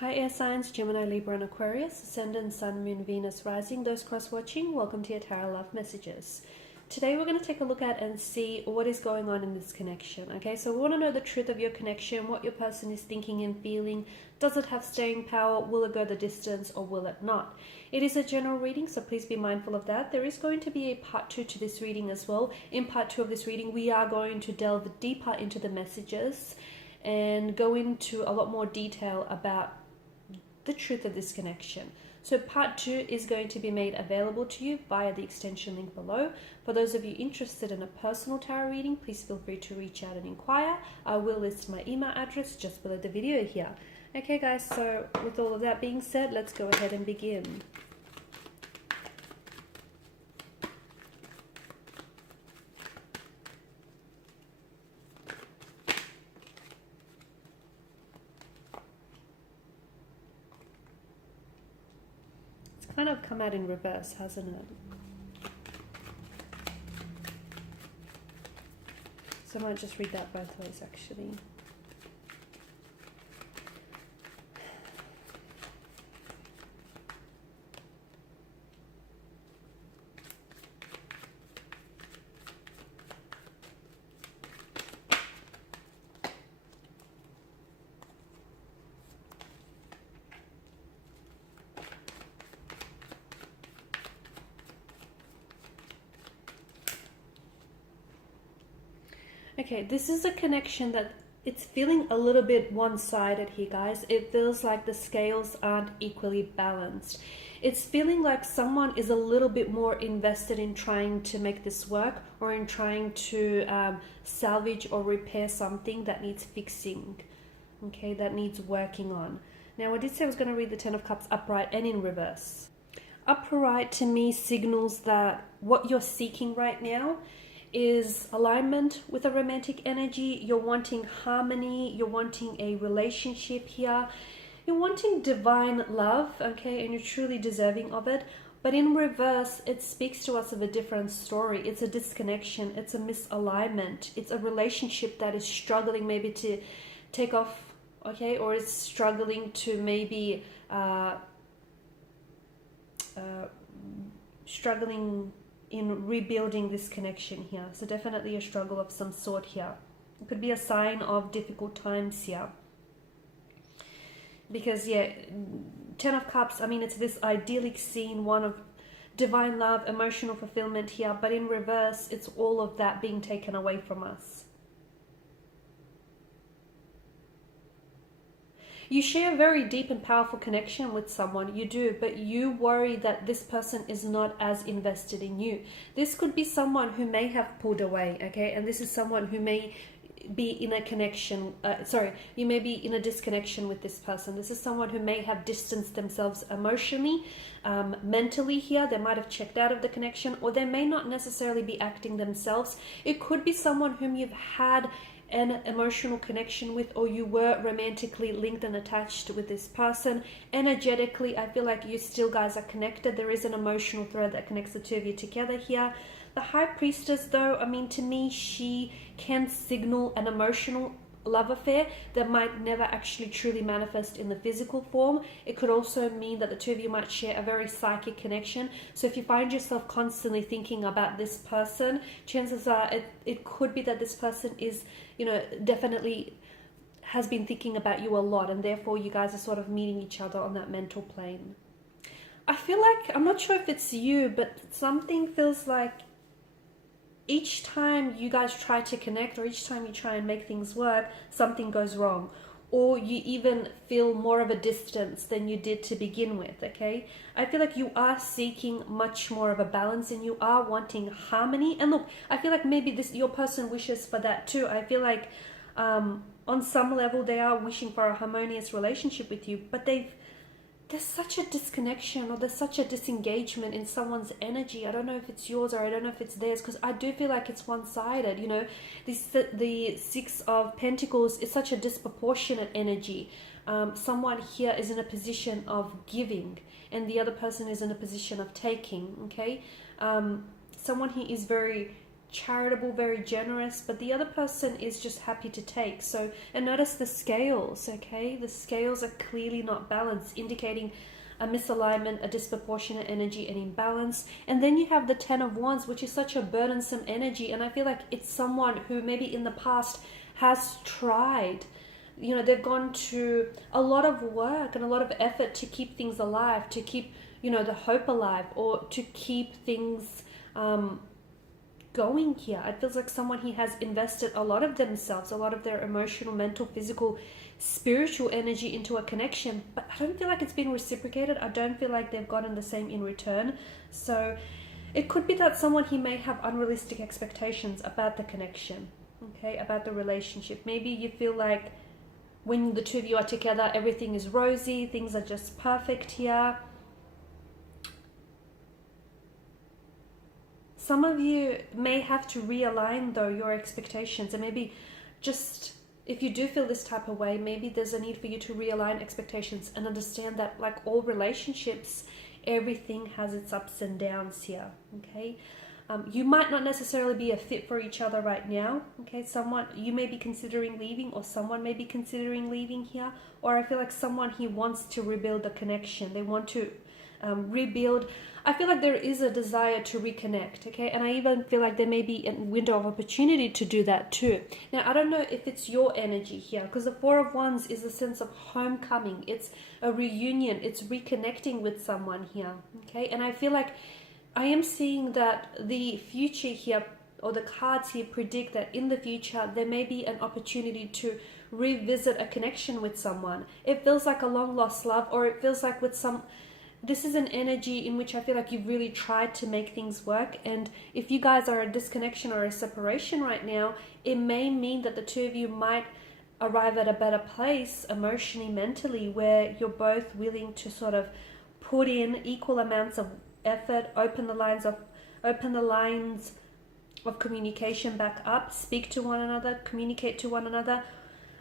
Hi air signs, Gemini, Libra and Aquarius, Ascendant, Sun, Moon, Venus, Rising. Those cross-watching, welcome to your Tarot Love Messages. Today we're going to take a look at and see what is going on in this connection. Okay, so we want to know the truth of your connection, what your person is thinking and feeling. Does it have staying power? Will it go the distance or will it not? It is a general reading, so please be mindful of that. There is going to be a part 2 to this reading as well. In part 2 of this reading, we are going to delve deeper into the messages and go into a lot more detail about the truth of this connection. So part 2 is going to be made available to you via the extension link below. For those of you interested in a personal tarot reading, please feel free to reach out and inquire. I will list my email address just below the video here. Okay guys, so with all of that being said, let's go ahead and begin. Kind of come out in reverse, hasn't it? So I might just read that both ways actually. Okay, this is a connection that it's feeling a little bit one-sided here, guys. It feels like the scales aren't equally balanced. It's feeling like someone is a little bit more invested in trying to make this work or in trying to salvage or repair something that needs fixing, okay, that needs working on. Now, I did say I was going to read the Ten of Cups upright and in reverse. Upright to me signals that what you're seeking right now is alignment with a romantic energy. You're wanting harmony, you're wanting a relationship here, you're wanting divine love, okay, and you're truly deserving of it. But in reverse, it speaks to us of a different story. It's a disconnection, it's a misalignment, it's a relationship that is struggling maybe to take off, okay, or is struggling to maybe struggling in rebuilding this connection here. So definitely a struggle of some sort here. It could be a sign of difficult times here. Because yeah, Ten of Cups, I mean, it's this idyllic scene, one of divine love, emotional fulfillment here, but in reverse, it's all of that being taken away from us. You share a very deep and powerful connection with someone, you do, but you worry that this person is not as invested in you. This could be someone who may have pulled away, okay? And this is someone who may be in a connection, you may be in a disconnection with this person. This is someone who may have distanced themselves emotionally, mentally here. They might have checked out of the connection, or they may not necessarily be acting themselves. It could be someone whom you've had an emotional connection with, or you were romantically linked and attached with this person. Energetically, I feel like you still guys are connected. There is an emotional thread that connects the two of you together here. The High Priestess, though, I mean, to me, she can signal an emotional love affair that might never actually truly manifest in the physical form. It could also mean that the two of you might share a very psychic connection. So if you find yourself constantly thinking about this person, chances are it could be that this person is, you know, definitely has been thinking about you a lot, and therefore you guys are sort of meeting each other on that mental plane. I feel like, I'm not sure if it's you, but something feels like each time you guys try to connect, or each time you try and make things work, something goes wrong, or you even feel more of a distance than you did to begin with, okay? I feel like you are seeking much more of a balance, and you are wanting harmony. And look, I feel like maybe your person wishes for that too. I feel like on some level they are wishing for a harmonious relationship with you, but there's such a disconnection, or there's such a disengagement in someone's energy. I don't know if it's yours or I don't know if it's theirs, because I do feel like it's one-sided, you know. The Six of Pentacles is such a disproportionate energy. Someone here is in a position of giving and the other person is in a position of taking, okay? Someone here is very charitable, very generous, but the other person is just happy to take. So, and notice the scales, okay? The scales are clearly not balanced, indicating a misalignment, a disproportionate energy, and imbalance. And then you have the Ten of Wands, which is such a burdensome energy, and I feel like it's someone who maybe in the past has tried, you know, they've gone to a lot of work and a lot of effort to keep things alive, to keep, you know, the hope alive, or to keep things going here. It feels like someone he has invested a lot of themselves, a lot of their emotional, mental, physical, spiritual energy into a connection, but I don't feel like it's been reciprocated. I don't feel like they've gotten the same in return. So it could be that someone he may have unrealistic expectations about the connection, okay, about the relationship. Maybe you feel like when the two of you are together, everything is rosy, things are just perfect here. Some of you may have to realign, though, your expectations, and maybe just, if you do feel this type of way, maybe there's a need for you to realign expectations and understand that, like all relationships, everything has its ups and downs here, okay? You might not necessarily be a fit for each other right now, okay? Someone, you may be considering leaving, or someone may be considering leaving here, or I feel like someone, he wants to rebuild the connection. They want to rebuild. I feel like there is a desire to reconnect, okay? And I even feel like there may be a window of opportunity to do that too. Now, I don't know if it's your energy here, because the Four of Wands is a sense of homecoming. It's a reunion. It's reconnecting with someone here, okay? And I feel like I am seeing that the future here, or the cards here predict that in the future, there may be an opportunity to revisit a connection with someone. It feels like a long lost love, or it feels like with some... This is an energy in which I feel like you've really tried to make things work. And if you guys are a disconnection or a separation right now, it may mean that the two of you might arrive at a better place emotionally, mentally, where you're both willing to sort of put in equal amounts of effort, open the lines of communication back up, speak to one another, communicate to one another.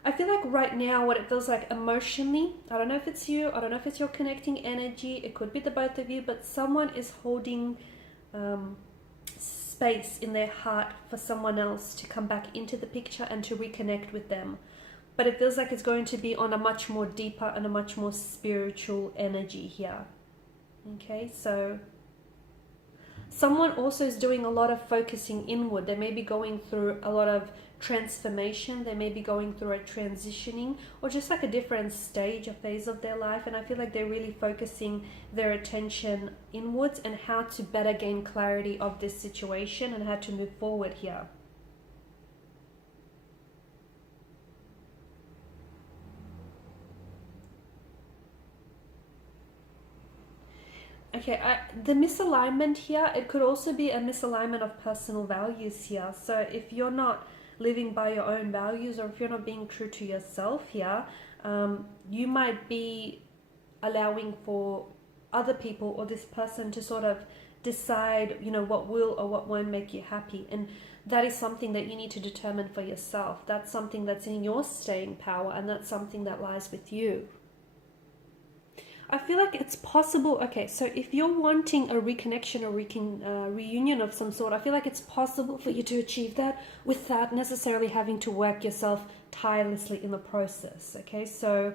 I feel like right now what it feels like emotionally, I don't know if it's you, I don't know if it's your connecting energy, it could be the both of you, but someone is holding space in their heart for someone else to come back into the picture and to reconnect with them. But it feels like it's going to be on a much more deeper and a much more spiritual energy here. Okay, so someone also is doing a lot of focusing inward. They may be going through a lot of transformation. They may be going through a transitioning, or just like a different stage or phase of their life. And I feel like they're really focusing their attention inwards and how to better gain clarity of this situation and how to move forward here. Okay, the misalignment here, it could also be a misalignment of personal values here. So if you're not living by your own values, or if you're not being true to yourself here, you might be allowing for other people or this person to sort of decide, you know, what will or what won't make you happy. And that is something that you need to determine for yourself. That's something that's in your staying power, and that's something that lies with you. I feel like it's possible. Okay, so if you're wanting a reconnection or reunion of some sort, I feel like it's possible for you to achieve that without necessarily having to work yourself tirelessly in the process. Okay, so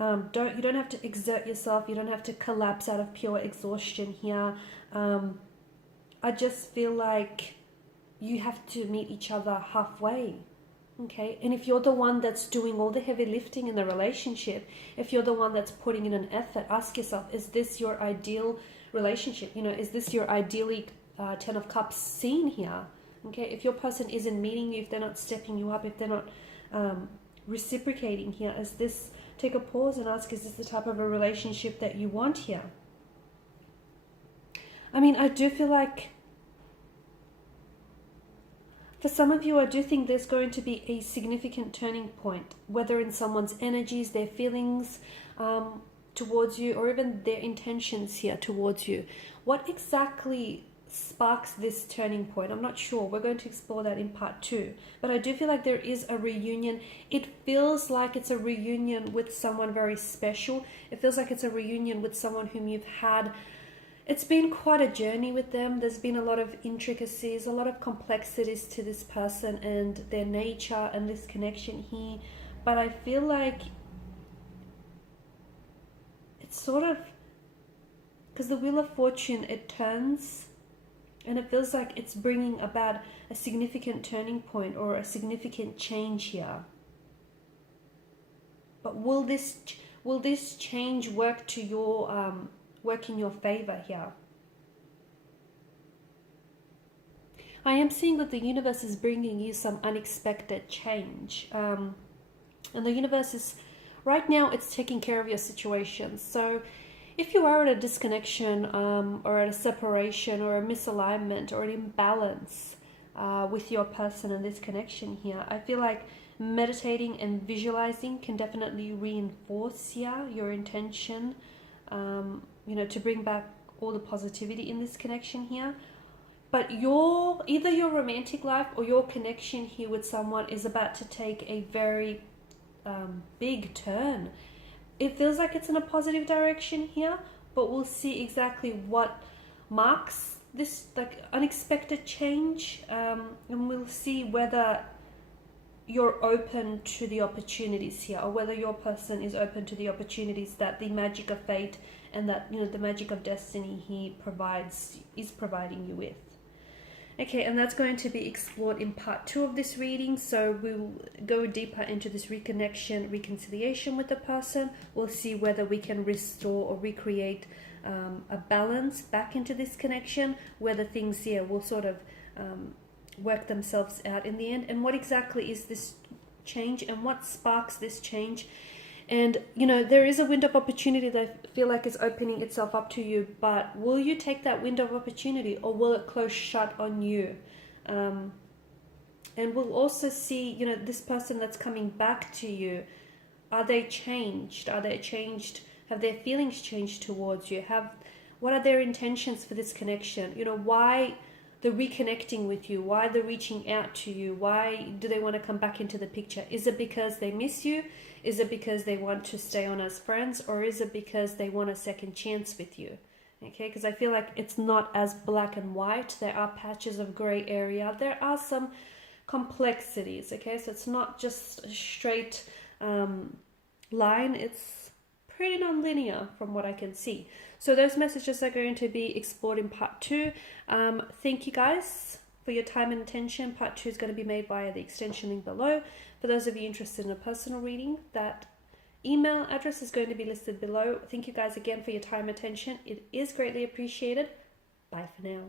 you don't have to exert yourself. You don't have to collapse out of pure exhaustion here. I just feel like you have to meet each other halfway. Okay, and if you're the one that's doing all the heavy lifting in the relationship, if you're the one that's putting in an effort, ask yourself, is this your ideal relationship? You know, is this your ideally Ten of Cups scene here? Okay, if your person isn't meeting you, if they're not stepping you up, if they're not reciprocating here, is this, take a pause and ask, is this the type of a relationship that you want here? I mean, I do feel like for some of you, I do think there's going to be a significant turning point, whether in someone's energies, their feelings towards you, or even their intentions here towards you. What exactly sparks this turning point? I'm not sure. We're going to explore that in part 2. But I do feel like there is a reunion. It feels like it's a reunion with someone very special. It feels like it's a reunion with someone whom you've had it's been quite a journey with them. There's been a lot of intricacies, a lot of complexities to this person and their nature and this connection here. But I feel like it's sort of, because the Wheel of Fortune, it turns, and it feels like it's bringing about a significant turning point or a significant change here. But will this change work to your work in your favor here? I am seeing that the universe is bringing you some unexpected change, and the universe is right now, it's taking care of your situation. So if you are at a disconnection or at a separation or a misalignment or an imbalance with your person and this connection here, I feel like meditating and visualizing can definitely reinforce your intention, you know, to bring back all the positivity in this connection here. But either your romantic life or your connection here with someone is about to take a very big turn. It feels like it's in a positive direction here, but we'll see exactly what marks this like unexpected change, and we'll see whether you're open to the opportunities here, or whether your person is open to the opportunities that the magic of fate and that, you know, the magic of destiny he is providing you with. Okay, and that's going to be explored in part 2 of this reading. So we'll go deeper into this reconnection, reconciliation with the person. We'll see whether we can restore or recreate a balance back into this connection, whether things here will sort of work themselves out in the end, and what exactly is this change and what sparks this change. And, you know, there is a window of opportunity that I feel like is opening itself up to you, but will you take that window of opportunity, or will it close shut on you? And we'll also see, you know, this person that's coming back to you, are they changed? Are they changed? Have their feelings changed towards you? What are their intentions for this connection? You know, why the reconnecting with you? Why the reaching out to you? Why do they want to come back into the picture? Is it because they miss you? Is it because they want to stay on as friends? Or is it because they want a second chance with you? Okay, because I feel like it's not as black and white. There are patches of gray area. There are some complexities, okay? So it's not just a straight line. It's pretty non-linear from what I can see. So those messages are going to be explored in part 2. Thank you guys for your time and attention. Part 2 is going to be made via the extension link below. For those of you interested in a personal reading, that email address is going to be listed below. Thank you guys again for your time and attention. It is greatly appreciated. Bye for now.